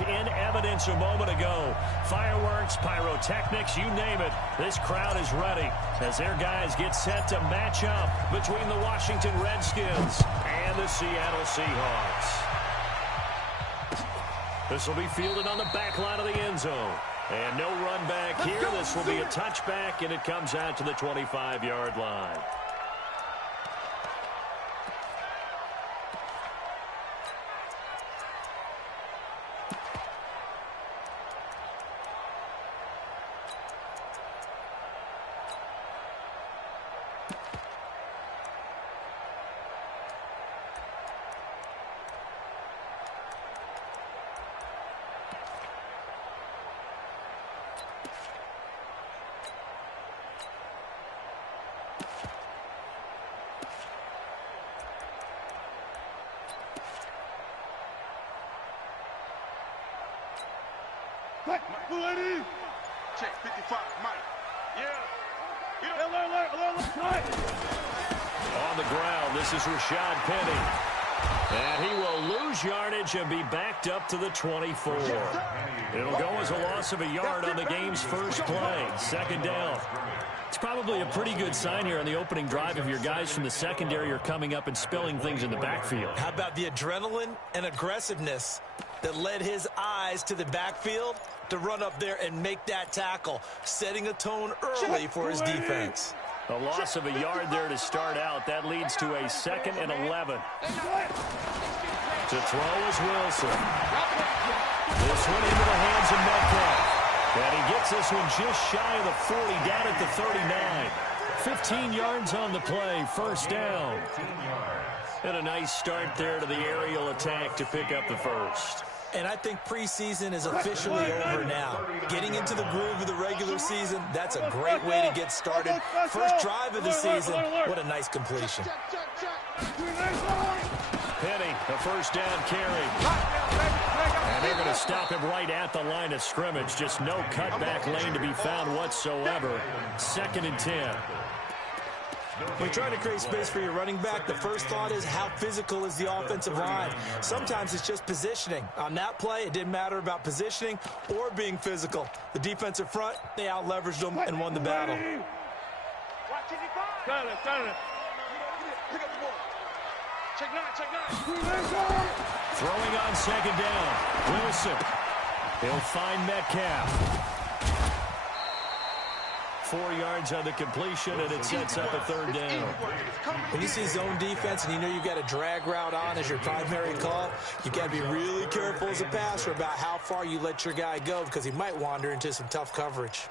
was in evidence a moment ago. Fireworks, pyrotechnics, you name it. This crowd is ready as their guys get set to match up between the Washington Redskins and the Seattle Seahawks. This will be fielded on the back line of the end zone. And no run back here. This will be a touchback, and it comes out to the 25-yard line. Check 55, Mike. Yeah. On the ground, this is Rashad Penny. And he will lose yardage and be backed up to the 24. It'll go as a loss of a yard on the game's first play. Second down. It's probably a pretty good sign here on the opening drive if your guys from the secondary are coming up and spilling things in the backfield. How about the adrenaline and aggressiveness that led his eyes to the backfield to run up there and make that tackle, setting a tone early for his defense. A loss of a yard there to start out. That leads to a 2nd and 11. To throw is Wilson. This one into the hands of Metcalf. And he gets this one just shy of the 40, down at the 39. 15 yards on the play, first down. And a nice start there to the aerial attack to pick up the first. And I think preseason is officially over now. Getting into the groove of the regular season, that's a great way to get started. First drive of the season, what a nice completion. Penny, a first down carry. And they're going to stop him right at the line of scrimmage. Just no cutback lane to be found whatsoever. 2nd and 10. When trying to create space for your running back, the first thought is how physical is the offensive line. Sometimes it's just positioning. On that play, it didn't matter about positioning or being physical. The defensive front, they out-leveraged them and won the battle. Throwing on second down. Wilson. He'll find Metcalf. 4 yards on the completion, and it sets up a 3rd down. When you see zone defense and you know you've got a drag route on as your primary call, you've got to be really careful as a passer about how far you let your guy go because he might wander into some tough coverage.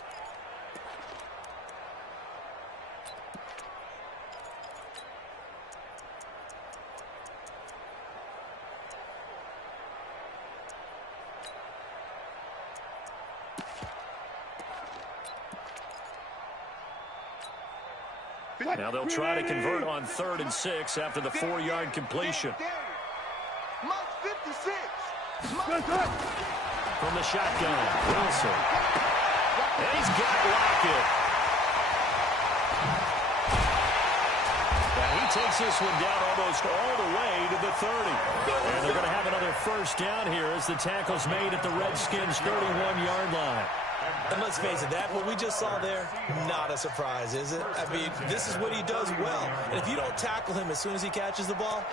Now they'll try to convert on 3rd and 6 after the 4-yard completion. From the shotgun, Wilson. And he's got Lockett. And he takes this one down almost all the way to the 30. And they're going to have another first down here as the tackle's made at the Redskins' 31-yard line. And let's face it, that what we just saw there, not a surprise, is it? I mean, this is what he does well. And if you don't tackle him as soon as he catches the ball,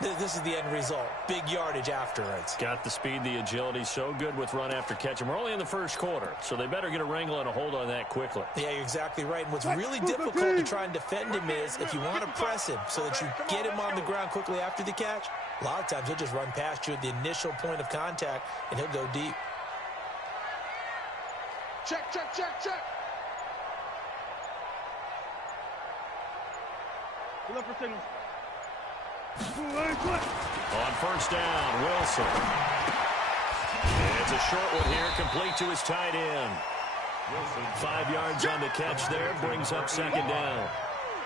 this is the end result. Big yardage afterwards. Got the speed, the agility, so good with run after catch. And we're only in the first quarter, so they better get a wrangle and a hold on that quickly. Yeah, you're exactly right. And what's really difficult to try and defend him is if you want to press him so that you get him on the ground quickly after the catch, a lot of times he'll just run past you at the initial point of contact, and he'll go deep. Check, check, check, check. On first down, Wilson. And it's a short one here, complete to his tight end. 5 yards on the catch there, brings up second down.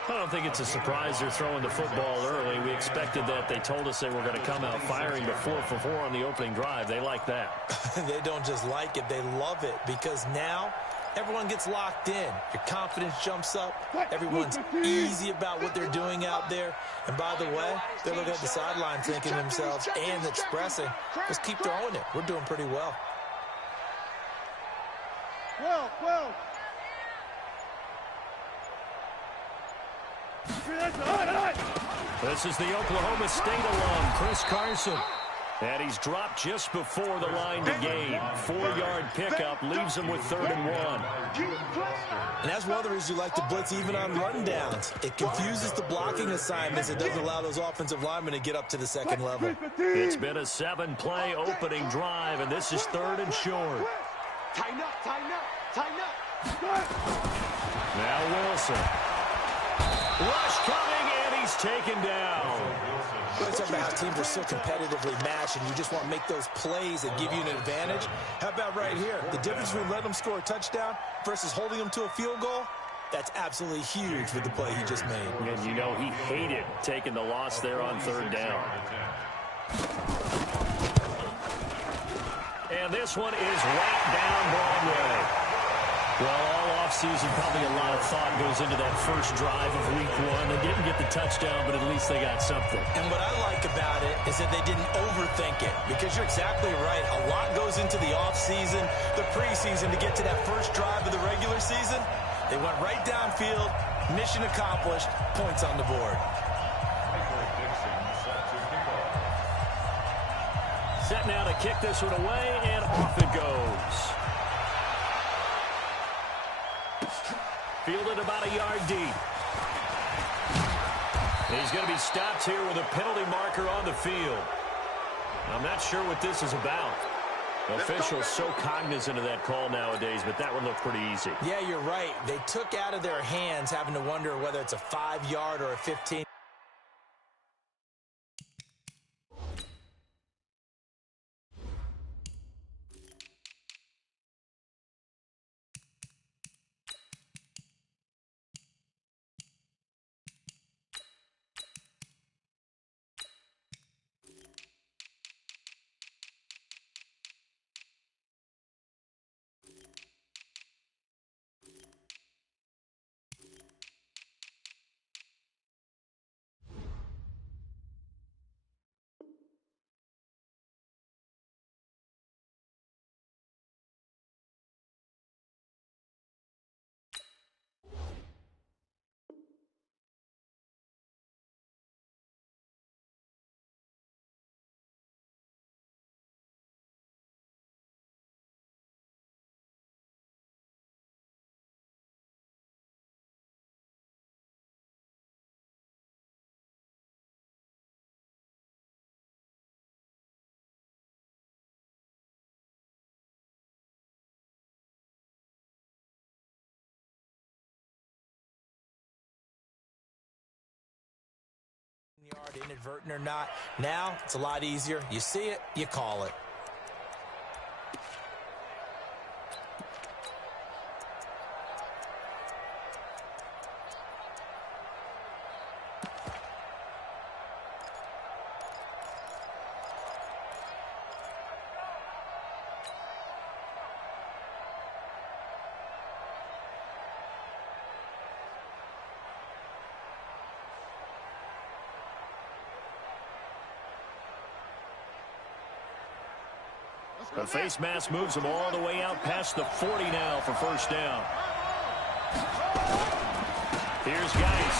I don't think it's a surprise they're throwing the football early. We expected that. They told us they were going to come out firing to 4 for 4 on the opening drive. They like that. They don't just like it, they love it, because now everyone gets locked in. Your confidence jumps up. Everyone's easy about what they're doing out there. And by the way, they're looking at the sideline thinking to themselves and expressing, just keep throwing it. We're doing pretty well. 12. This is the Oklahoma State alum, Chris Carson. And he's dropped just before the line to gain. 4-yard pickup leaves him with 3rd and 1. And that's one of the reasons you like to blitz even on rundowns. It confuses the blocking assignments. It doesn't allow those offensive linemen to get up to the second level. It's been a 7-play opening drive, and this is 3rd and short. Tighten up. Now Wilson. Rush coming, and he's taken down. Let's talk about how teams are so competitively matched, and you just want to make those plays that give you an advantage. How about right here? The difference between letting them score a touchdown versus holding them to a field goal, that's absolutely huge with the play he just made. And you know he hated taking the loss there on 3rd down. And this one is right down Broadway. Well, all offseason, probably a lot of thought goes into that first drive of week 1. They didn't get the touchdown, but at least they got something. And what I like about it is that they didn't overthink it, because you're exactly right. A lot goes into the offseason, the preseason to get to that first drive of the regular season. They went right downfield, mission accomplished, points on the board. Set now to kick this one away, and off it goes. Fielded about a yard deep. He's going to be stopped here with a penalty marker on the field. I'm not sure what this is about. Officials so cognizant of that call nowadays, but that one looked pretty easy. Yeah, you're right. They took out of their hands having to wonder whether it's a 5-yard or a 15. Yard, inadvertent or not. Now it's a lot easier. You see it, you call it. The face mask moves him all the way out past the 40 now for first down. Here's Geis.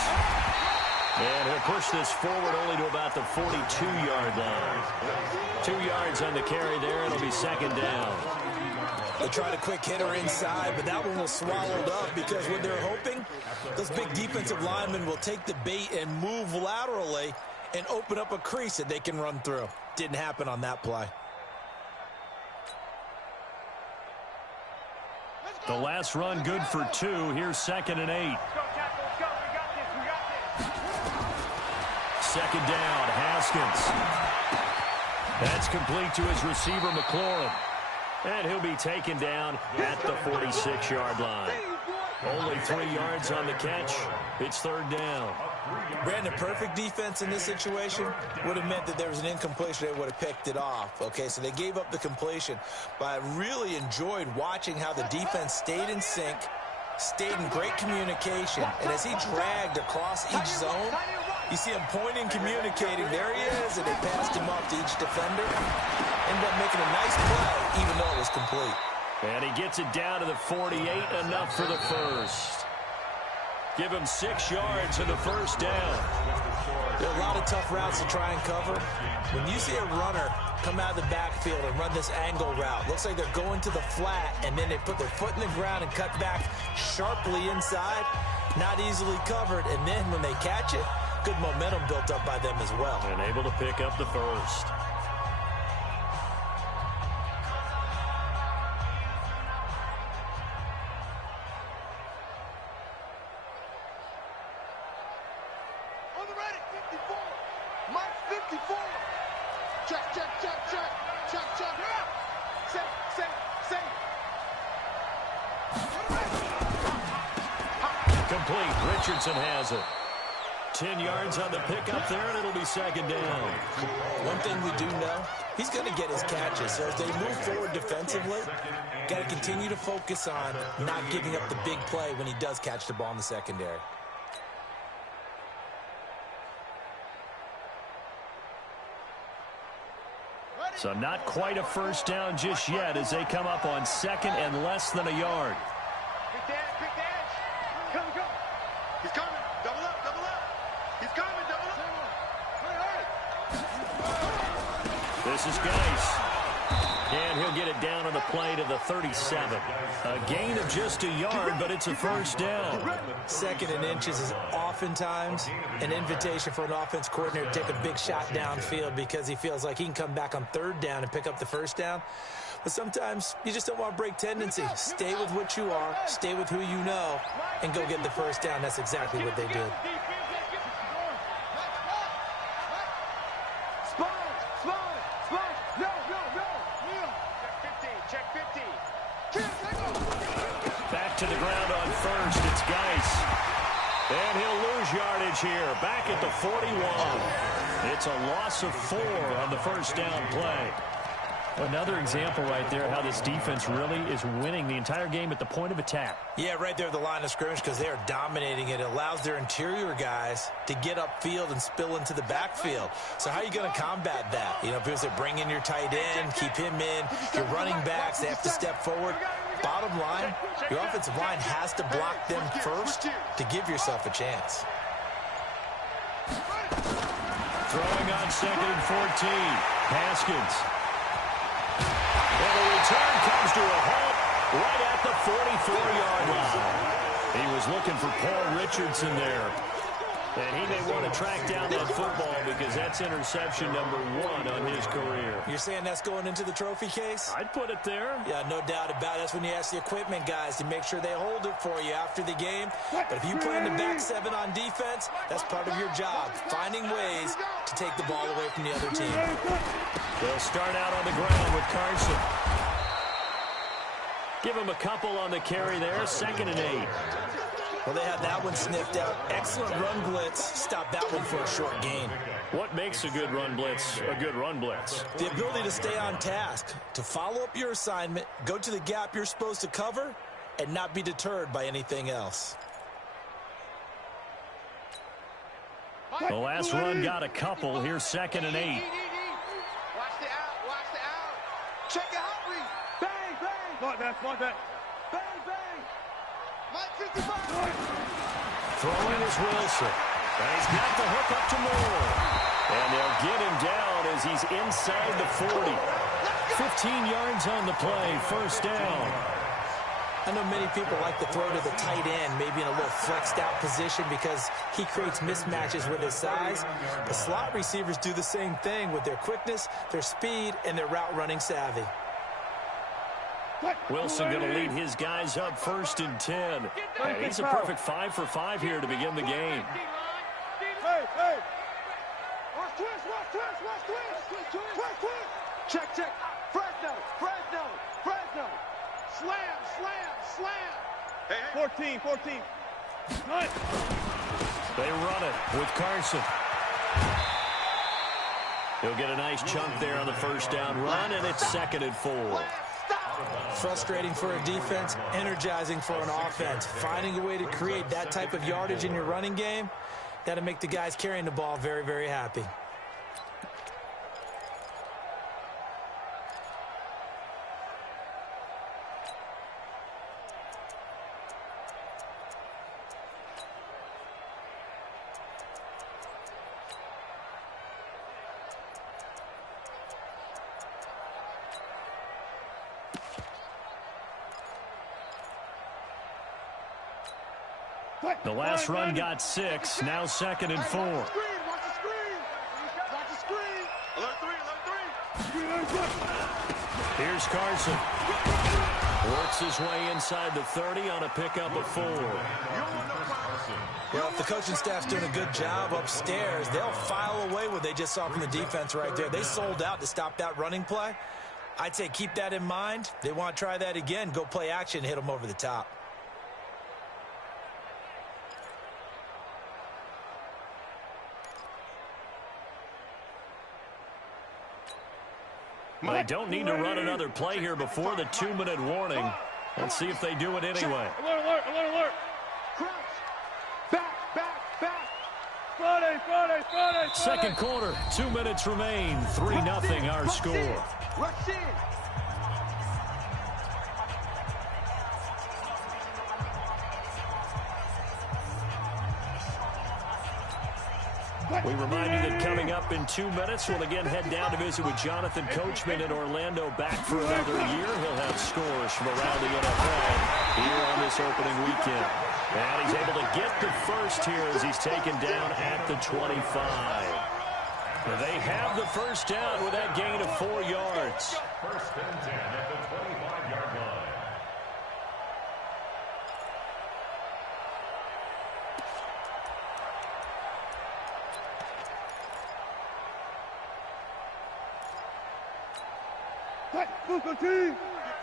And he'll push this forward only to about the 42-yard line. 2 yards on the carry there. It'll be second down. They tried a quick hitter inside, but that one was swallowed up because what they're hoping, those big defensive linemen will take the bait and move laterally and open up a crease that they can run through. Didn't happen on that play. The last run good for 2. Here's 2nd and 8. Second down, Haskins. That's complete to his receiver, McLaurin. And he'll be taken down at the 46-yard line. Only 3 yards on the catch. It's third down. Brandon, perfect defense in this situation would have meant that there was an incompletion. They would have picked it off. Okay, so they gave up the completion. But I really enjoyed watching how the defense stayed in sync, stayed in great communication. And as he dragged across each zone, you see him pointing, communicating. There he is, and they passed him off to each defender. Ended up making a nice play, even though it was complete. And he gets it down to the 48, enough for the first. Give him 6 yards for the first down. There are a lot of tough routes to try and cover. When you see a runner come out of the backfield and run this angle route, looks like they're going to the flat, and then they put their foot in the ground and cut back sharply inside, not easily covered, and then when they catch it, good momentum built up by them as well. And able to pick up the first. Complete. Richardson has it. 10 yards on the pickup there, and it'll be second down. One thing we do know, he's going to get his catches. So as they move forward defensively, got to continue to focus on not giving up the big play when he does catch the ball in the secondary. So not quite a first down just yet as they come up on second and less than a yard. Big dash. Come. He's coming. Double up. He's coming. Double up. This is Geis. And he'll get it down on the play to the 37. A gain of just a yard, but it's a first down. Second and inches is oftentimes an invitation for an offense coordinator to take a big shot downfield because he feels like he can come back on third down and pick up the first down. But sometimes you just don't want to break tendency. Stay with what you are, stay with who you know, and go get the first down. That's exactly what they did. Back to the ground on first. It's Geis. And he'll lose yardage here. Back at the 41. It's a loss of 4 on the first down play. Another example right there how this defense really is winning the entire game at the point of attack. Yeah, right there at the line of scrimmage because they are dominating it. It allows their interior guys to get upfield and spill into the backfield. So how are you going to combat that? You know, because they bring in your tight end, keep him in. Your running backs, they have to step forward. Bottom line, your offensive line has to block them first to give yourself a chance. Throwing on second and 14. Haskins. And the return comes to a halt right at the 44-yard line. He was looking for Paul Richardson there. And he may want to track down that football because that's interception number 1 on his career. You're saying that's going into the trophy case? I'd put it there. Yeah, no doubt about it. That's when you ask the equipment guys to make sure they hold it for you after the game. But if you play in the back 7 on defense, that's part of your job, finding ways to take the ball away from the other team. They'll start out on the ground with Carson. Give him a couple on the carry there, second and 8. Well, they had that one sniffed out. Excellent run blitz. Stop that one for a short gain. What makes a good run blitz a good run blitz? The ability to stay on task, to follow up your assignment, go to the gap you're supposed to cover, and not be deterred by anything else. The last run got a couple. Here's second and 8. Watch the out. Check it out, Reed. Bang. Like that. Bang. Mike 55. Throwing is Wilson. And he's got the hook up to Moore. And they'll get him down as he's inside the 40. 15 yards on the play, first down. I know many people like to throw to the tight end, maybe in a little flexed out position because he creates mismatches with his size. The slot receivers do the same thing with their quickness, their speed, and their route running savvy. Wilson going to lead his guys up first and 10. And he's a perfect 5 for 5 here to begin the game. Hey. Watch twist. Check. Fresno. Slam. Hey. 14. They run it with Carson. He'll get a nice chunk there on the first down run, and it's 2nd and 4. Frustrating for a defense, energizing for an offense. Finding a way to create that type of yardage in your running game, that'll make the guys carrying the ball very, very happy. The last run got 6, now 2nd and 4. Watch the screen. Watch the screen. Alert 3. Here's Carson. Works his way inside the 30 on a pickup of 4. Well, if the coaching staff's doing a good job upstairs, they'll file away what they just saw from the defense right there. They sold out to stop that running play. I'd say keep that in mind. They want to try that again. Go play action, hit them over the top. They don't need to run another play here before the 2-minute warning. Let's see if they do it anyway. Alert. Crouch. Back. Friday. Second quarter, 2 minutes remain. 3-0 our score. Rush in. We remind you that coming up in 2 minutes, we'll again head down to visit with Jonathan Coachman in Orlando, back for another year. He'll have scores from around the NFL here on this opening weekend. And he's able to get the first here as he's taken down at the 25. They have the first down with that gain of 4 yards. First and 10 at the 25-yard line. Football team.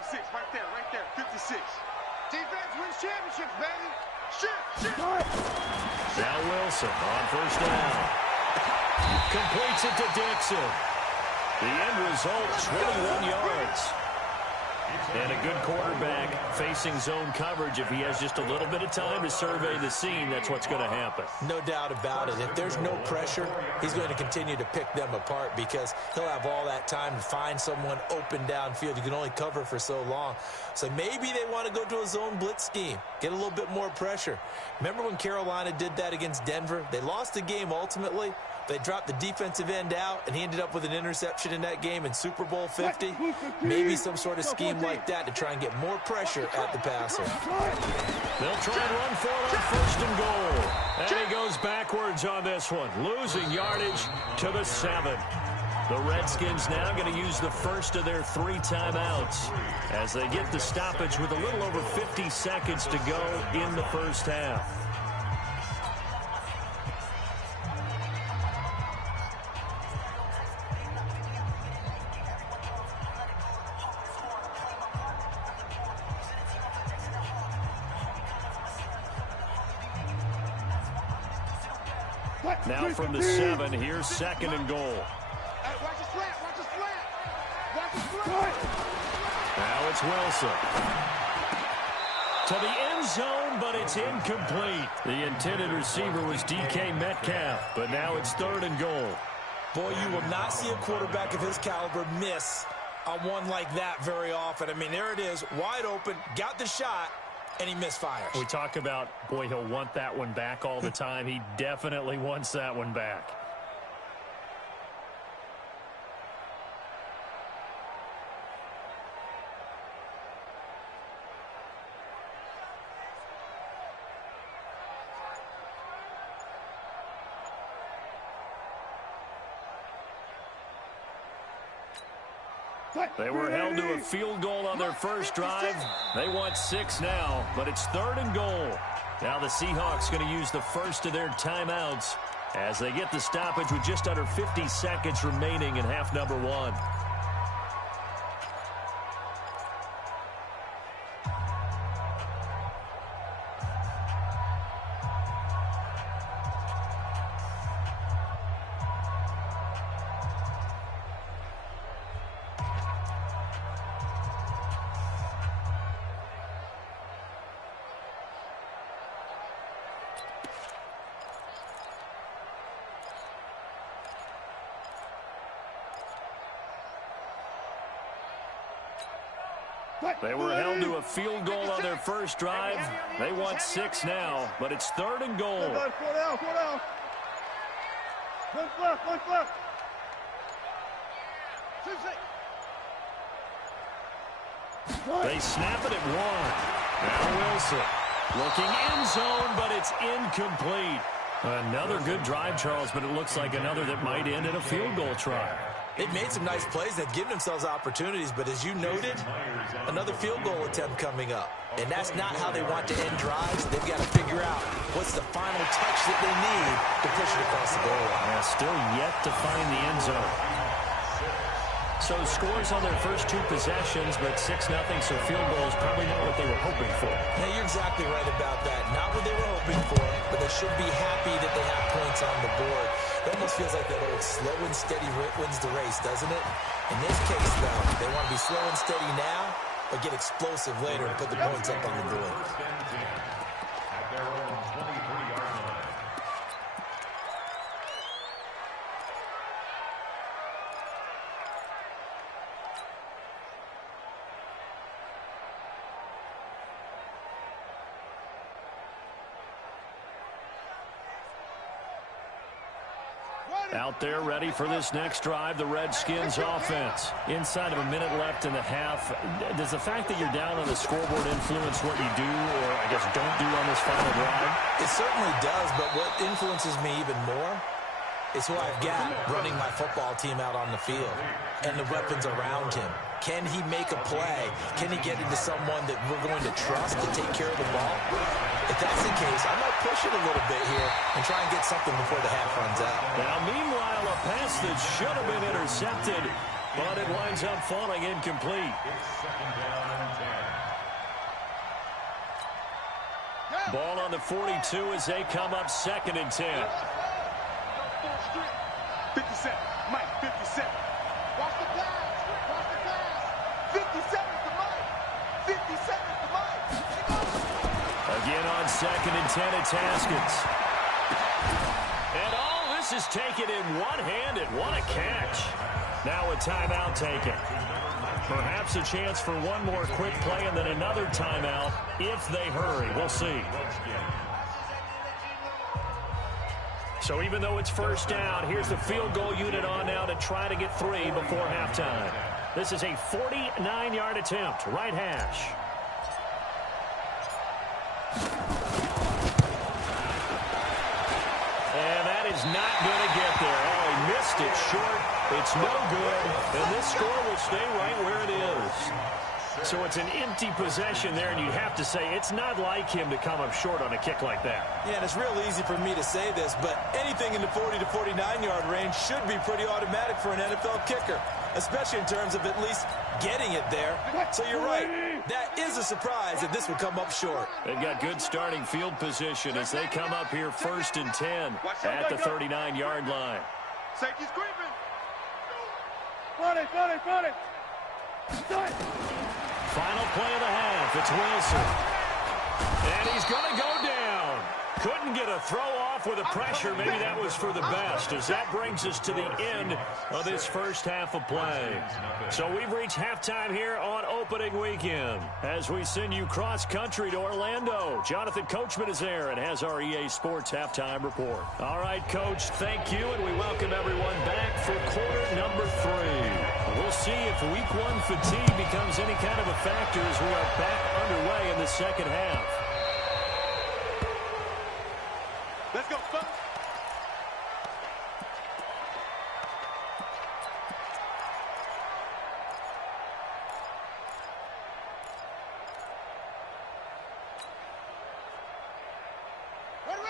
56, right there. 56. Defense wins championships, baby. Shit. Now Wilson on first down. Completes it to Dixon. The end result, 21 yards. And a good quarterback facing zone coverage. If he has just a little bit of time to survey the scene, that's what's going to happen. No doubt about it. If there's no pressure, he's going to continue to pick them apart because he'll have all that time to find someone open downfield. You can only cover for so long. So maybe they want to go to a zone blitz scheme, get a little bit more pressure. Remember when Carolina did that against Denver? They lost the game ultimately. They dropped the defensive end out, and he ended up with an interception in that game in Super Bowl 50. Maybe some sort of scheme like that to try and get more pressure at the passer. They'll try and run for it on first and goal. And he goes backwards on this one, losing yardage to the 7. The Redskins now going to use the first of their 3 timeouts as they get the stoppage with a little over 50 seconds to go in the first half. Now from the 7, here's 2nd and goal. Watch the slant. Now it's Wilson. To the end zone, but it's incomplete. The intended receiver was DK Metcalf, but now it's 3rd and goal. Boy, you will not see a quarterback of his caliber miss on one like that very often. I mean, there it is, wide open, got the shot, and he misfires. We talk about, boy, he'll want that one back all the time. He definitely wants that one back. They were held to a field goal on their first drive. They want 6 now, but it's 3rd and goal. Now the Seahawks going to use the first of their timeouts as they get the stoppage with just under 50 seconds remaining in half number 1. They were held to a field goal on their first drive. They want 6 now, but it's 3rd and goal. Slow down. One left. They snap it at 1. Now Wilson looking end zone, but it's incomplete. Another good drive, Charles, but it looks like another that might end in a field goal try. They've made some nice plays. They've given themselves opportunities, but as you noted, another field goal attempt coming up. And that's not how they want to end drives. They've got to figure out what's the final touch that they need to push it across the goal line. Yeah, still yet to find the end zone. So scores on their first 2 possessions, but 6-0, so field goal is probably not what they were hoping for. Yeah, you're exactly right about that. Not what they were hoping for, but they should be happy that they have points on the board. It almost feels like that old slow and steady wins the race, doesn't it? In this case, though, they want to be slow and steady now, but get explosive later and put the points up on the board. At their own 23-yard line. Out there ready for this next drive, the Redskins offense. Inside of a minute left in the half, does the fact that you're down on the scoreboard influence what you do, or I guess don't do on this final drive? It certainly does, but what influences me even more is who I've got running my football team out on the field and the weapons around him. Can he make a play? Can he get into someone that we're going to trust to take care of the ball? If that's the case, I might push it a little bit here and try and get something before the half runs out. Now, meanwhile, a pass that should have been intercepted, but it winds up falling incomplete. It's 2nd down and 10. Ball on the 42 as they come up 2nd and 10. 57. Mike, 57. Watch the pass. 57 is the Mike. 57 is the Mike. Again on 2nd and 10, it's Haskins. And all this is taken in one-handed. What a catch. Now a timeout taken. Perhaps a chance for one more quick play and then another timeout if they hurry. We'll see. So even though it's first down, here's the field goal unit on now to try to get 3 before halftime. This is a 49-yard attempt, right hash. And that is not going to get there. Oh, he missed it short. It's no good. And this score will stay right where it is. So it's an empty possession there, and you have to say it's not like him to come up short on a kick like that. Yeah, and it's real easy for me to say this, but anything in the 40 to 49-yard range should be pretty automatic for an NFL kicker, especially in terms of at least getting it there. So you're right. That is a surprise if this would come up short. They've got good starting field position as they come up here 1st and 10 at the 39-yard line. Safety's creeping. Front it. Final play of the half. It's Wilson. And he's going to go down. Couldn't get a throw off with the pressure. Maybe that was for the best, as that brings us to the end of this first half of play. So we've reached halftime here on opening weekend as we send you cross-country to Orlando. Jonathan Coachman is there and has our EA Sports halftime report. All right, Coach, thank you, and we welcome everyone back for quarter number 3. We'll see if week 1 fatigue becomes any kind of a factor as we are back underway in the second half. Let's go, folks.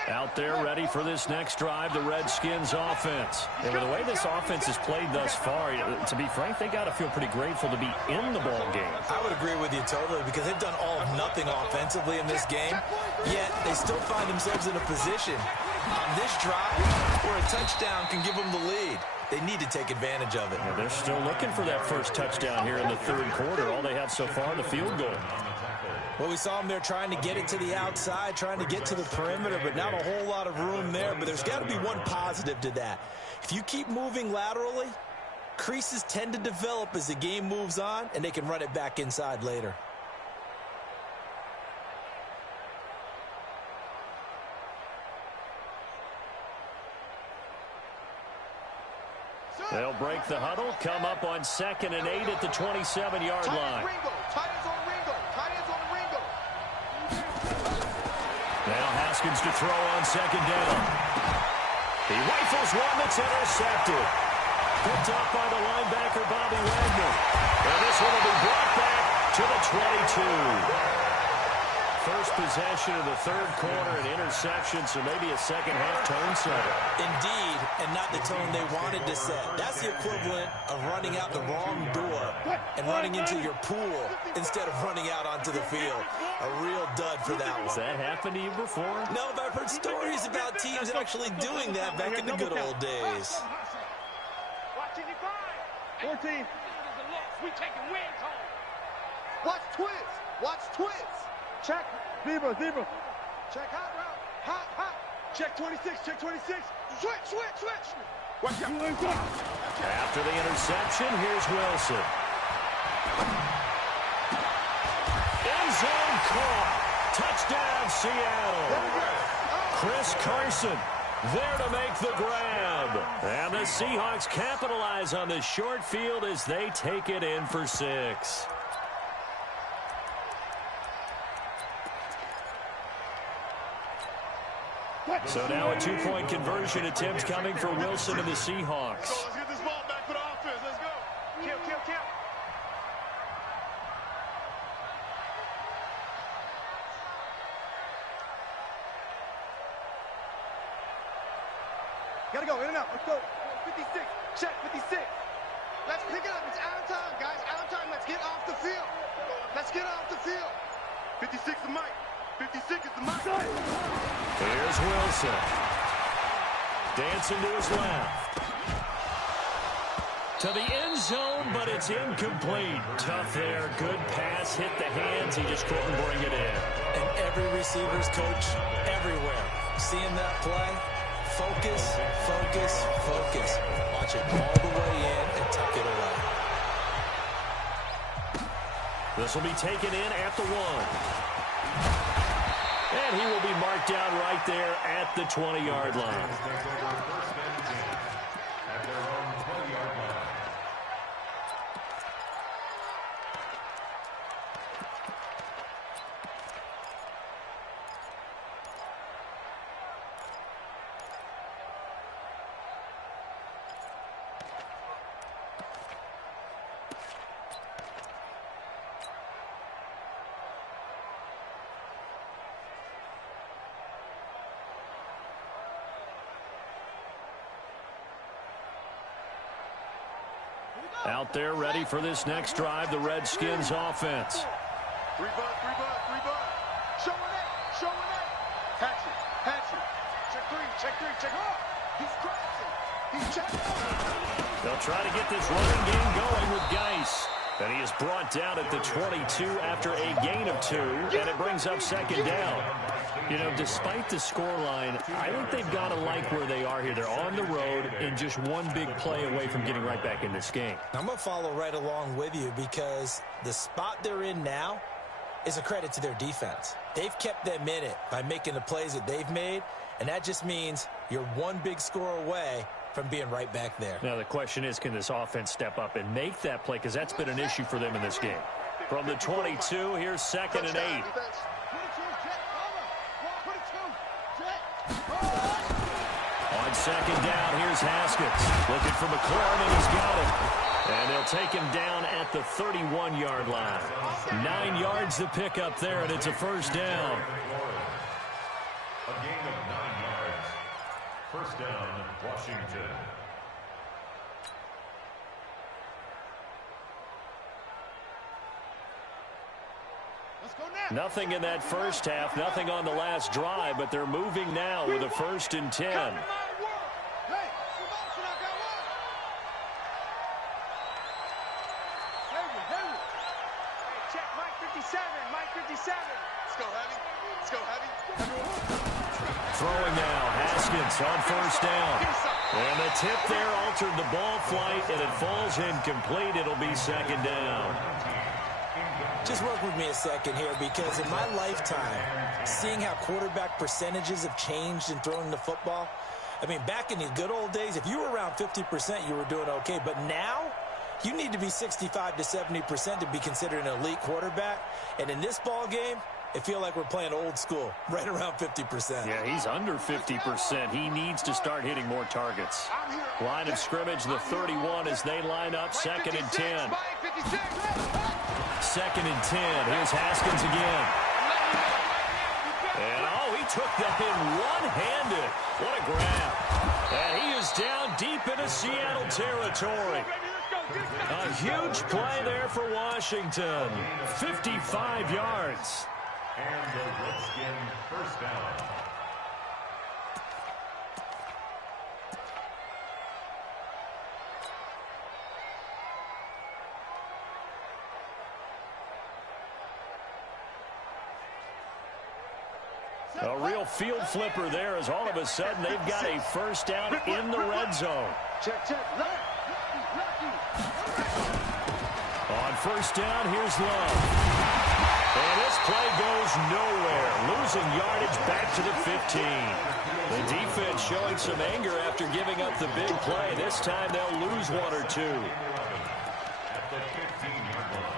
Out there ready for this next drive, the Redskins offense. And with the way this offense has played thus far, to be frank, they got to feel pretty grateful to be in the ball game. I would agree with you totally, because they've done all of nothing offensively in this game, yet they still find themselves in a position on this drive where a touchdown can give them the lead. They need to take advantage of it. Yeah, they're still looking for that first touchdown here in the third quarter. All they have so far, the field goal. Well, we saw them there trying to get it to the outside, trying to get to the perimeter, but not a whole lot of room there. But there's got to be one positive to that. If you keep moving laterally, Creases tend to develop as the game moves on, and they can run it back inside later. They'll break the huddle, come up on 2nd and 8 at the 27-yard line. Tight ends on Ringo. Tight ends on Ringo. Now Haskins to throw on 2nd down. He rifles one that's intercepted. Picked up by the linebacker, Bobby Wagner. And this one will be brought back to the 22. First possession of the third quarter, an interception, so maybe a second-half tone setter. Indeed, and not the tone they wanted to set. That's the equivalent of running out the wrong door and running into your pool instead of running out onto the field. A real dud for that one. Has that happened to you before? No, but I've heard stories about teams actually doing that back in the good old days. 14. We taking wins home. Watch twins. Watch twins. Check. Zebra. Check hot route. Hot. Check 26. Check 26. Switch. Watch out. After the interception, here's Wilson. End zone caught. Touchdown, Seattle. Chris Carson there to make the grab. And the Seahawks capitalize on the short field as they take it in for 6. So now a 2-point conversion attempt coming for Wilson and the Seahawks. Let's get this ball back for the offense. Let's go. Kill. Gotta go, in and out. Let's go. 56. Check 56. Let's pick it up. It's out of time, guys. Out of time. Let's get off the field. 56 is Mike. 56 is the Mike. Here's Wilson. Dancing to his left. To the end zone, but it's incomplete. Tough there. Good pass. Hit the hands. He just couldn't bring it in. And every receiver's coach everywhere. Seeing that play, focus. Watch it all the way in and tuck it away. This will be taken in at the 1. And he will be marked down right there at the 20-yard line. Out there ready for this next drive, the Redskins offense. 3 bucks. Showing it. Hatchet. Check 3. He's crashing. He's checking. They'll try to get this running game going with Geis. And he is brought down at the 22 after a gain of 2, and it brings up 2nd down. You know, despite the scoreline, I think they've got to like where they are here. They're on the road and just one big play away from getting right back in this game. I'm going to follow right along with you because the spot they're in now is a credit to their defense. They've kept them in it by making the plays that they've made, and that just means you're one big score away from being right back there. Now, the question is, can this offense step up and make that play? Because that's been an issue for them in this game. From the 22, here's 2nd and 8. On 2nd down, here's Haskins. Looking for McLaurin, and he's got it. And they'll take him down at the 31-yard line. 9 yards to pick up there, and it's a 1st down. A gain of 9 yards. 1st down, Washington. Nothing in that first half, nothing on the last drive, but they're moving now with a 1st and 10. Mike 57. Mike 57. Let's go heavy. Let's go heavy. Throwing now, Haskins on first down. And the tip there altered the ball flight, and it falls incomplete. It'll be second down. Just work with me a second here, because in my lifetime, seeing how quarterback percentages have changed in throwing the football, I mean, back in the good old days, if you were around 50%, you were doing okay. But now, you need to be 65 to 70% to be considered an elite quarterback. And in this ball game, I feel like we're playing old school, right around 50%. Yeah, he's under 50%. He needs to start hitting more targets. Line of scrimmage, the 31 as they line up, second and 10. Second and 10. Here's Haskins again. And, oh, he took that in one-handed. What a grab. And he is down deep into Seattle territory. A huge play there for Washington. 55 yards. And the Redskin first down. A real field flipper there, as all of a sudden they've got a first down in the red zone. Check, check, left. On first down, here's Love. And this play goes nowhere. Losing yardage back to the 15. The defense showing some anger after giving up the big play. This time they'll lose one or two. At the 15-yard line.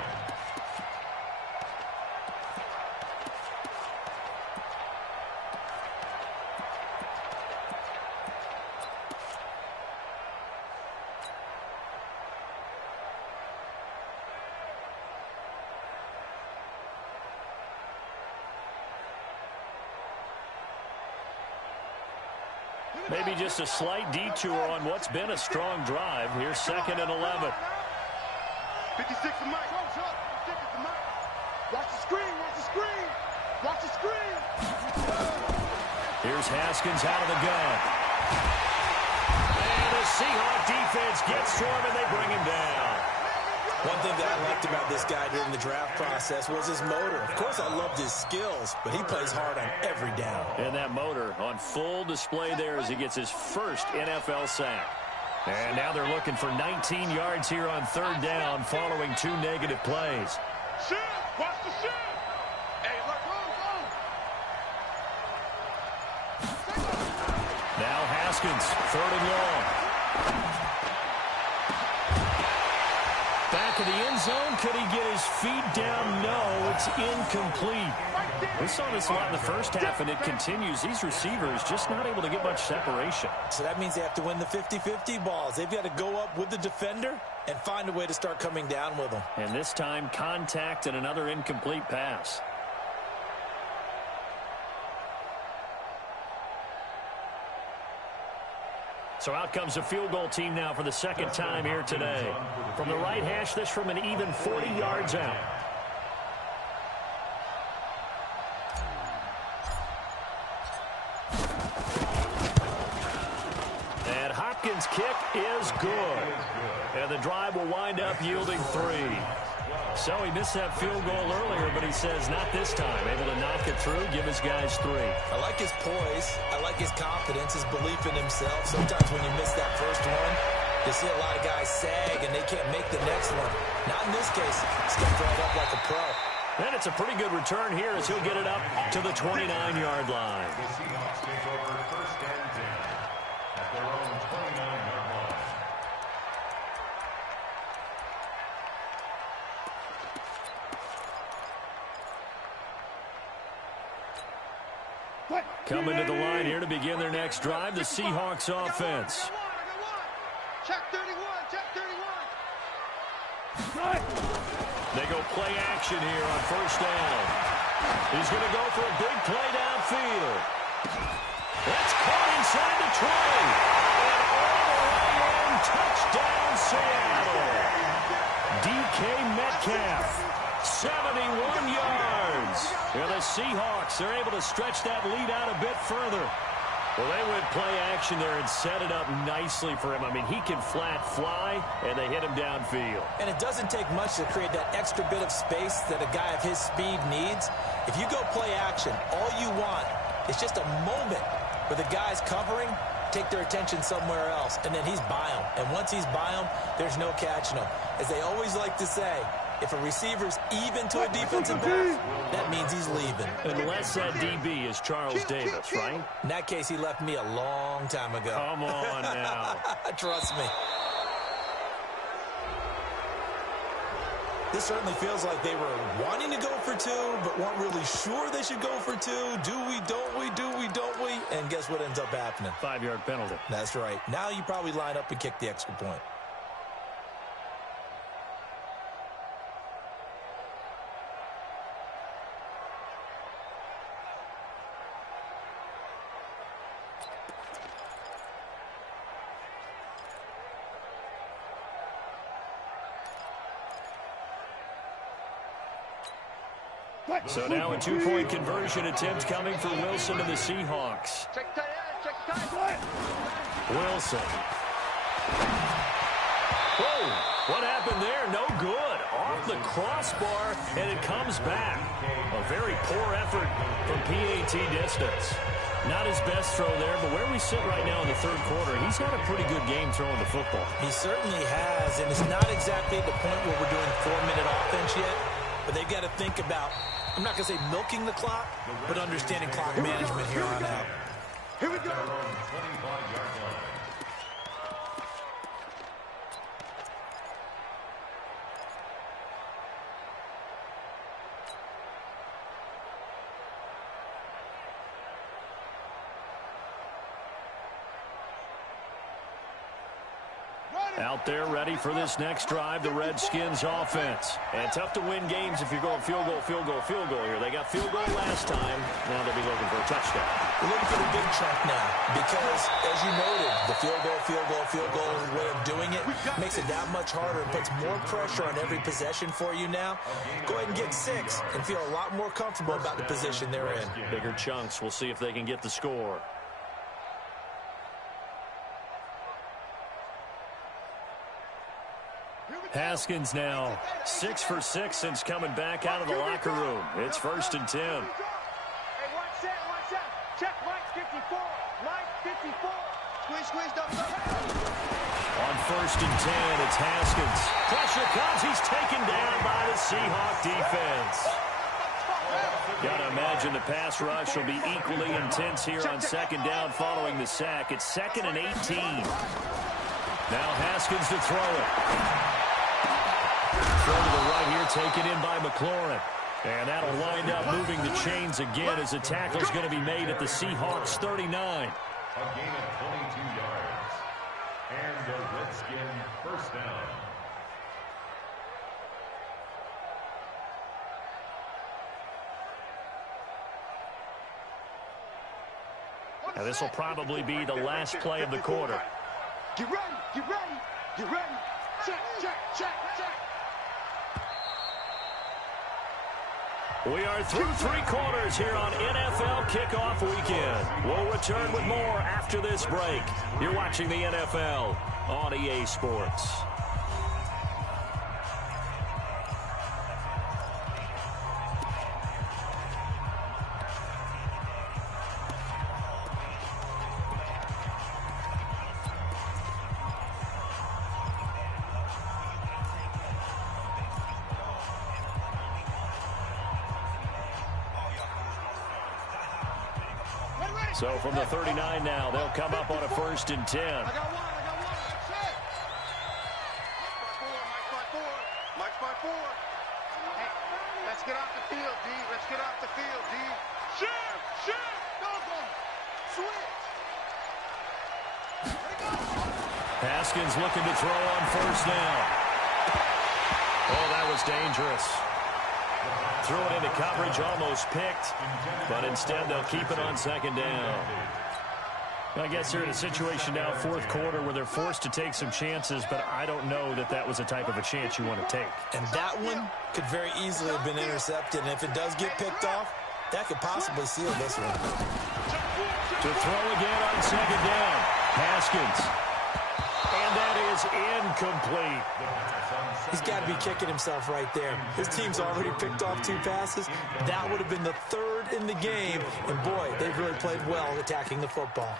Maybe just a slight detour on what's been a strong drive. Here's second and 11. 56 to Mike. Watch the screen. Watch the screen. Watch the screen. Here's Haskins out of the gun. And the Seahawk defense gets to him, and they bring him down. One thing that I liked about this guy during the draft process was his motor. Of course, I loved his skills, but he plays hard on every down. And that motor on full display there as he gets his first NFL sack. And now they're looking for 19 yards here on third down following two negative plays. Shift. Watch the shift. Hey, look, go. Now Haskins, third and long. Back of the end zone. Could he get his feet down? No, it's incomplete. We saw this a lot in the first half, and it continues. These receivers just not able to get much separation. So that means they have to win the 50-50 balls. They've got to go up with the defender and find a way to start coming down with them. And this time, contact and another incomplete pass. So out comes the field goal team now for the second time here today. From the right hash, this from an even 40 yards out. And Hopkins' kick is good. And the drive will wind up yielding 3. So he missed that field goal earlier, but he says not this time. Able to knock it through, give his guys 3. I like his poise. I like his confidence, his belief in himself. Sometimes when you miss that first one, you see a lot of guys sag and they can't make the next one. Not in this case. Stepped right up like a pro. And it's a pretty good return here as he'll get it up to the 29-yard line. The Seahawks take over first and 10 at their own 29-yard line. Coming to the line here to begin their next drive, the Seahawks offense. Check 31. Check 31. They go play action here on first down. He's going to go for a big play downfield. That's caught inside the 20. And all the way in, touchdown Seattle. DK Metcalf, 71 yards. And the Seahawks are able to stretch that lead out a bit further. Well, they went play action there and set it up nicely for him. I mean, he can flat fly, and they hit him downfield. And it doesn't take much to create that extra bit of space that a guy of his speed needs. If you go play action, all you want is just a moment where the guy's covering, take their attention somewhere else, and then he's by him. And once he's by him, there's no catching him. As they always like to say, if a receiver's even to a defensive back, that means he's leaving. Unless that DB is Charles Davis, right? In that case, he left me a long time ago. Come on now. Trust me. This certainly feels like they were wanting to go for two, but weren't really sure they should go for two. Do we, don't we, do we, don't we? And guess what ends up happening? 5-yard penalty. That's right. Now you probably line up and kick the extra point. So now a two-point conversion attempt coming for Wilson and the Seahawks. Wilson. Whoa, what happened there? No good. Off the crossbar, and it comes back. A very poor effort from PAT distance. Not his best throw there, but where we sit right now in the third quarter, he's had a pretty good game throwing the football. He certainly has, and it's not exactly at the point where we're doing 4-minute offense yet, but they've got to think about, I'm not going to say milking the clock, but understanding clock management here on out. Here we go. Out there ready for this next drive, the Redskins offense. And tough to win games if you're going field goal, field goal, field goal here. They got field goal last time. Now they'll be looking for a touchdown. We're looking for the big chunk now because, as you noted, the field goal way of doing it makes it that much harder and puts more pressure on every possession for you now. Go ahead and get 6 and feel a lot more comfortable about the position they're in. Bigger chunks. We'll see if they can get the score. Haskins now 6 for 6 since coming back out of the locker room. It's 1st and 10. Hey, watch that. Check Mike 54. Mike 54. Squeeze, double. On 1st and 10, it's Haskins. Pressure comes. He's taken down by the Seahawk defense. Got to imagine the pass rush will be equally intense here on 2nd down following the sack. It's 2nd and 18. Now Haskins to throw it. Throw to the right here, taken in by McLaurin. And that'll wind up moving the chains again as the tackle's going to be made at the Seahawks 39. A gain of 22 yards. And the Redskin first down. Now this will probably be the last play of the quarter. Get ready. Check. We are through 3 quarters here on NFL Kickoff Weekend. We'll return with more after this break. You're watching the NFL on EA Sports. So from the 39 now, they'll come up on a 1st and 10. I got one. That's it. Mike's by 4. Hey, let's get off the field, D. Shift. Doggone. Switch. Haskins looking to throw on 1st down. Oh, that was dangerous. Threw it into coverage, almost picked, but instead they'll keep it on 2nd down. I guess they're in a situation now, 4th quarter, where they're forced to take some chances, but I don't know that that was the type of a chance you want to take. And that one could very easily have been intercepted, and if it does get picked off, that could possibly seal this one. To throw again on second down. Haskins. And that is incomplete. He's got to be kicking himself right there. His team's already picked off 2 passes. That would have been the 3rd in the game. And, boy, they've really played well attacking the football.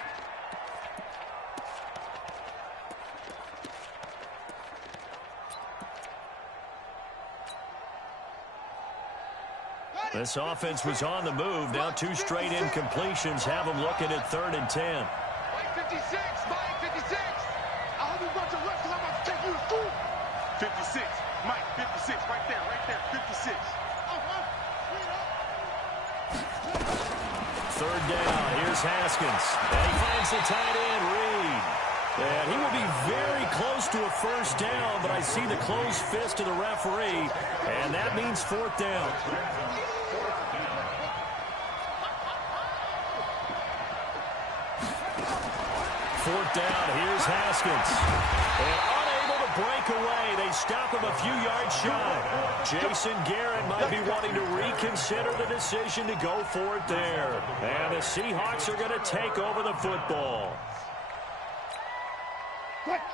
This offense was on the move. Now 2 straight incompletions have them looking at 3rd and 10. Mike 56, Mike 56. I hope you brought your left because I'm about to take you to school. 56, Mike 56, right there, 56. Third down, here's Haskins. And he finds the tight end, Reed. And he will be very close to a first down, but I see the closed fist of the referee, and that means 4th down. Fourth down, here's Haskins. And unable to break away, they stop him a few yards shy. Jason Garrett might be wanting to reconsider the decision to go for it there. And the Seahawks are going to take over the football.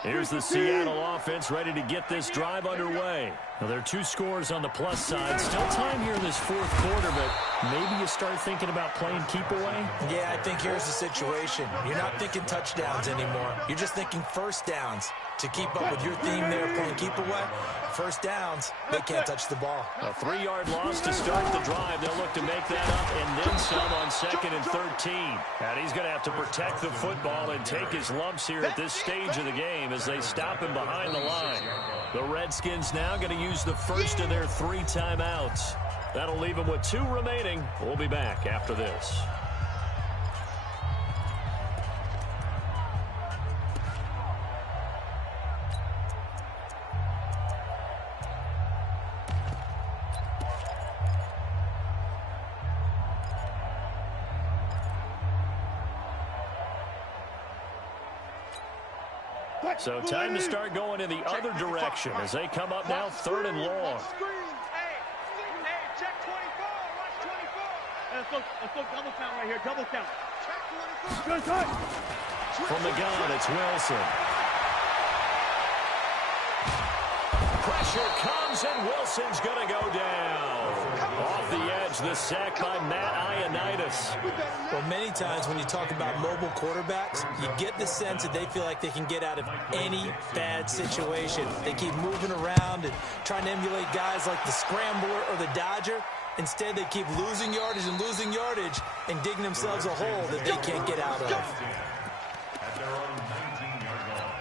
Here's the Seattle offense ready to get this drive underway. Now, there are 2 scores on the plus side. Still time here in this 4th quarter, but maybe you start thinking about playing keep away? Yeah, I think here's the situation. You're not thinking touchdowns anymore. You're just thinking first downs. To keep up with your theme there, playing keep away, first downs, they can't touch the ball. A 3-yard loss to start the drive. They'll look to make that up and then some on 2nd and 13. And he's going to have to protect the football and take his lumps here at this stage of the game as they stop him behind the line. The Redskins now going to use the first of their 3 timeouts. That'll leave them with 2 remaining. We'll be back after this. So time to start going in the other direction as they come up now 3rd and long. Hey, check 24. Watch 24. Let's go double count right here. Double count. Check 24. Good time. From the gun, it's Wilson. Pressure comes, and Wilson's going to go down. Off the edge, the sack by Matt Ioannidis. Well, many times when you talk about mobile quarterbacks, you get the sense that they feel like they can get out of any bad situation. They keep moving around and trying to emulate guys like the Scrambler or the Dodger. Instead, they keep losing yardage and digging themselves a hole that they can't get out of. At their own 19-yard line.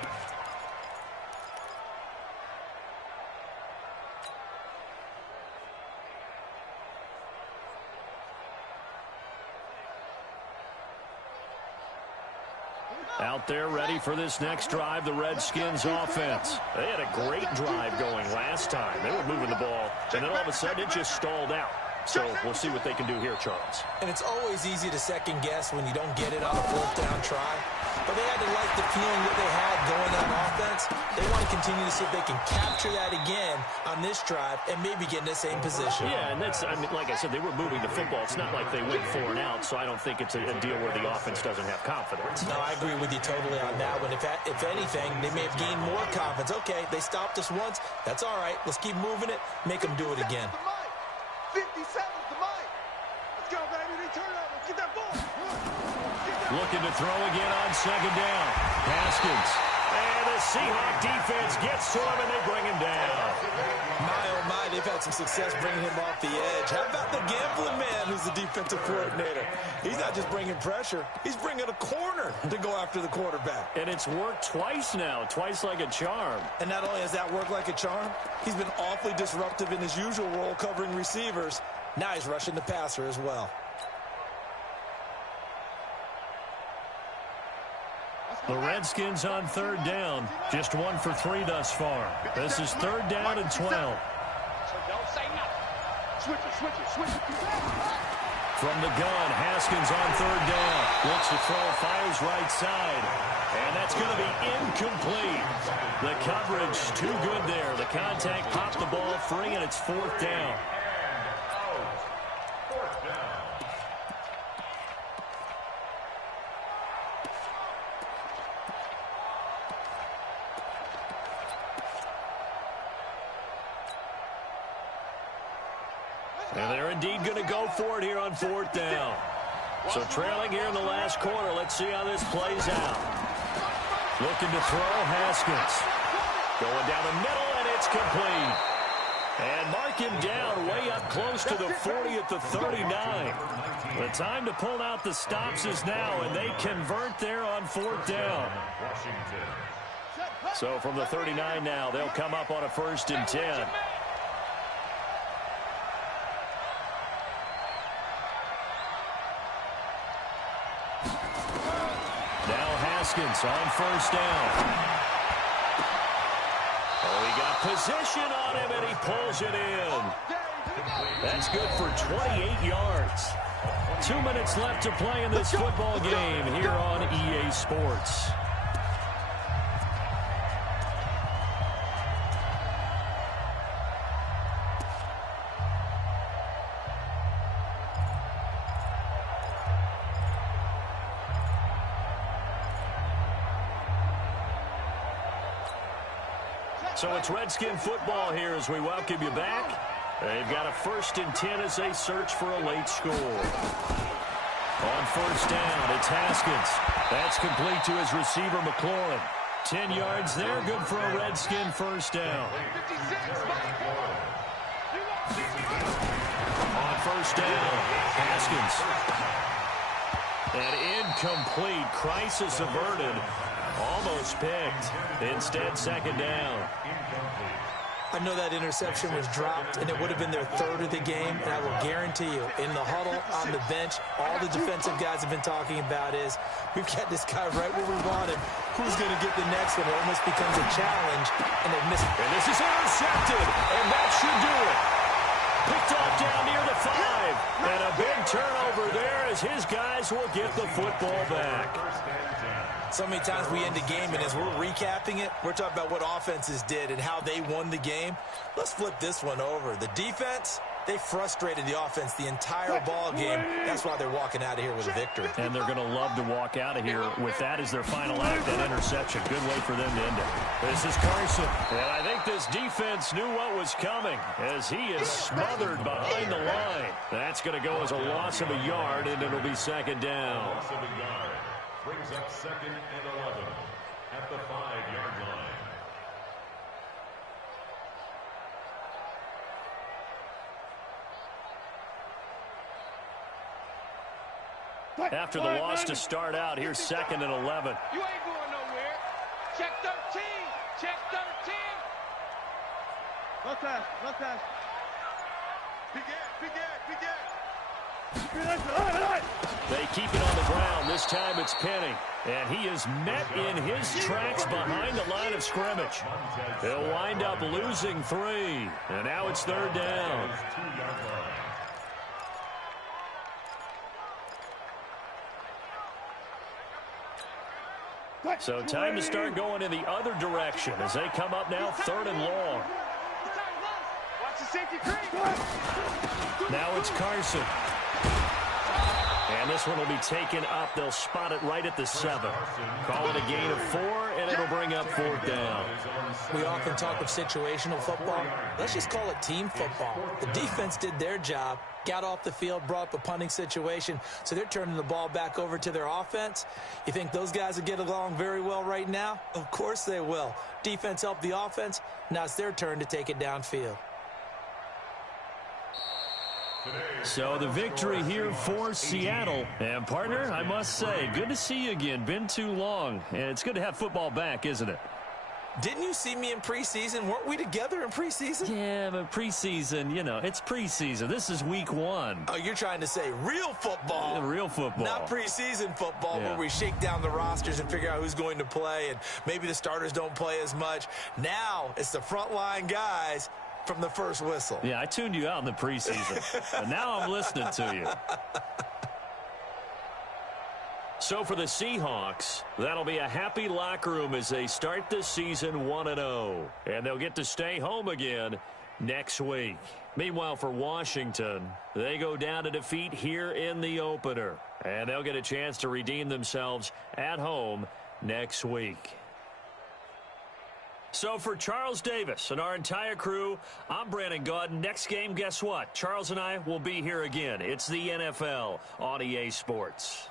Out there ready for this next drive, the Redskins offense. They had a great drive going last time. They were moving the ball, and then all of a sudden it just stalled out. So we'll see what they can do here, Charles. And it's always easy to second guess when you don't get it on a 4th down try. But they had to like the feeling that they had going on offense. They want to continue to see if they can capture that again on this drive and maybe get in the same position. Yeah, and that's, I mean, like I said, they were moving the football. It's not like they went 4 and out, so I don't think it's a deal where the offense doesn't have confidence. No, I agree with you totally on that one. If anything, they may have gained more confidence. Okay, they stopped us once. That's all right. Let's keep moving it. Make them do it again. 57's the mic. Let's go, baby. They turn up. Let's get that ball. Looking to throw again on 2nd down. Haskins. And the Seahawk defense gets to him, and they bring him down. My, oh my, they've had some success bringing him off the edge. How about the gambling man who's the defensive coordinator? He's not just bringing pressure. He's bringing a corner to go after the quarterback. And it's worked twice now, twice like a charm. And not only has that worked like a charm, he's been awfully disruptive in his usual role covering receivers. Now he's rushing the passer as well. The Redskins on 3rd down. Just 1 for 3 thus far. This is 3rd down and 12. So don't say nothing. Switch it. From the gun, Haskins on 3rd down. Looks to throw, fires right side. And that's going to be incomplete. The coverage too good there. The contact popped the ball free, and it's 4th down. indeed going to go for it here on 4th down. So trailing here in the last quarter. Let's see how this plays out. Looking to throw, Haskins. Going down the middle, and it's complete. And mark him down way up close to the 40 at the 39. The time to pull out the stops is now, and they convert there on 4th down. So from the 39 now, they'll come up on a 1st and 10. Now Haskins on 1st down. Oh, he got position on him, and he pulls it in. That's good for 28 yards. 2 minutes left to play in this football game here on EA Sports. So it's Redskin football here as we welcome you back. They've got a 1st and 10 as they search for a late score. On 1st down, it's Haskins. That's complete to his receiver, McLaurin. 10 yards there, good for a Redskin 1st down. On 1st down, Haskins. And incomplete, crisis averted. Almost picked. Instead, 2nd down. I know that interception was dropped, and it would have been their 3rd of the game, and I will guarantee you, in the huddle, on the bench, all the defensive guys have been talking about is, we've got this guy right where we want him. Who's going to get the next one? It almost becomes a challenge, and they miss it. And this is intercepted, and that should do it. Picked off down near the 5, and a big turnover there as his guys will get the football back. So many times we end the game, and as we're recapping it, we're talking about what offenses did and how they won the game. Let's flip this one over. The defense, they frustrated the offense the entire ball game. That's why they're walking out of here with a victory. And they're going to love to walk out of here with that as their final act, that interception. Good way for them to end it. This is Carson. And I think this defense knew what was coming as he is smothered behind the line. That's going to go as a loss of a yard, and it'll be 2nd down. Loss of a yard. Brings up 2nd and 11 at the 5-yard line. After the loss to start out, here's 2nd and 11. You ain't going nowhere. Check 13. Check 13. Left pass. Begin. They keep it on the ground. This time it's Penny. And he is met in his tracks behind the line of scrimmage. He'll wind up losing 3. And now it's 3rd down. So time to start going in the other direction as they come up now 3rd and long. Watch the safety creep. Now it's Carson. And this one will be taken up. They'll spot it right at the 7. Call it a gain of 4, and it'll bring up 4th down. We often talk of situational football. Let's just call it team football. The defense did their job, got off the field, brought up a punting situation, so they're turning the ball back over to their offense. You think those guys will get along very well right now? Of course they will. Defense helped the offense. Now it's their turn to take it downfield. So the victory here for Seattle. And, partner, I must say, good to see you again. Been too long. And it's good to have football back, isn't it? Didn't you see me in preseason? Weren't we together in preseason? Yeah, but preseason, you know, it's preseason. This is week 1. Oh, you're trying to say real football. Real football. Not preseason football where we shake down the rosters and figure out who's going to play, and maybe the starters don't play as much. Now it's the frontline guys from the first whistle. Yeah, I tuned you out in the preseason. And now I'm listening to you. So for the Seahawks, that'll be a happy locker room as they start the season 1-0. And they'll get to stay home again next week. Meanwhile, for Washington, they go down to defeat here in the opener. And they'll get a chance to redeem themselves at home next week. So for Charles Davis and our entire crew, I'm Brandon Gaudin. Next game, guess what? Charles and I will be here again. It's the NFL on EA Sports.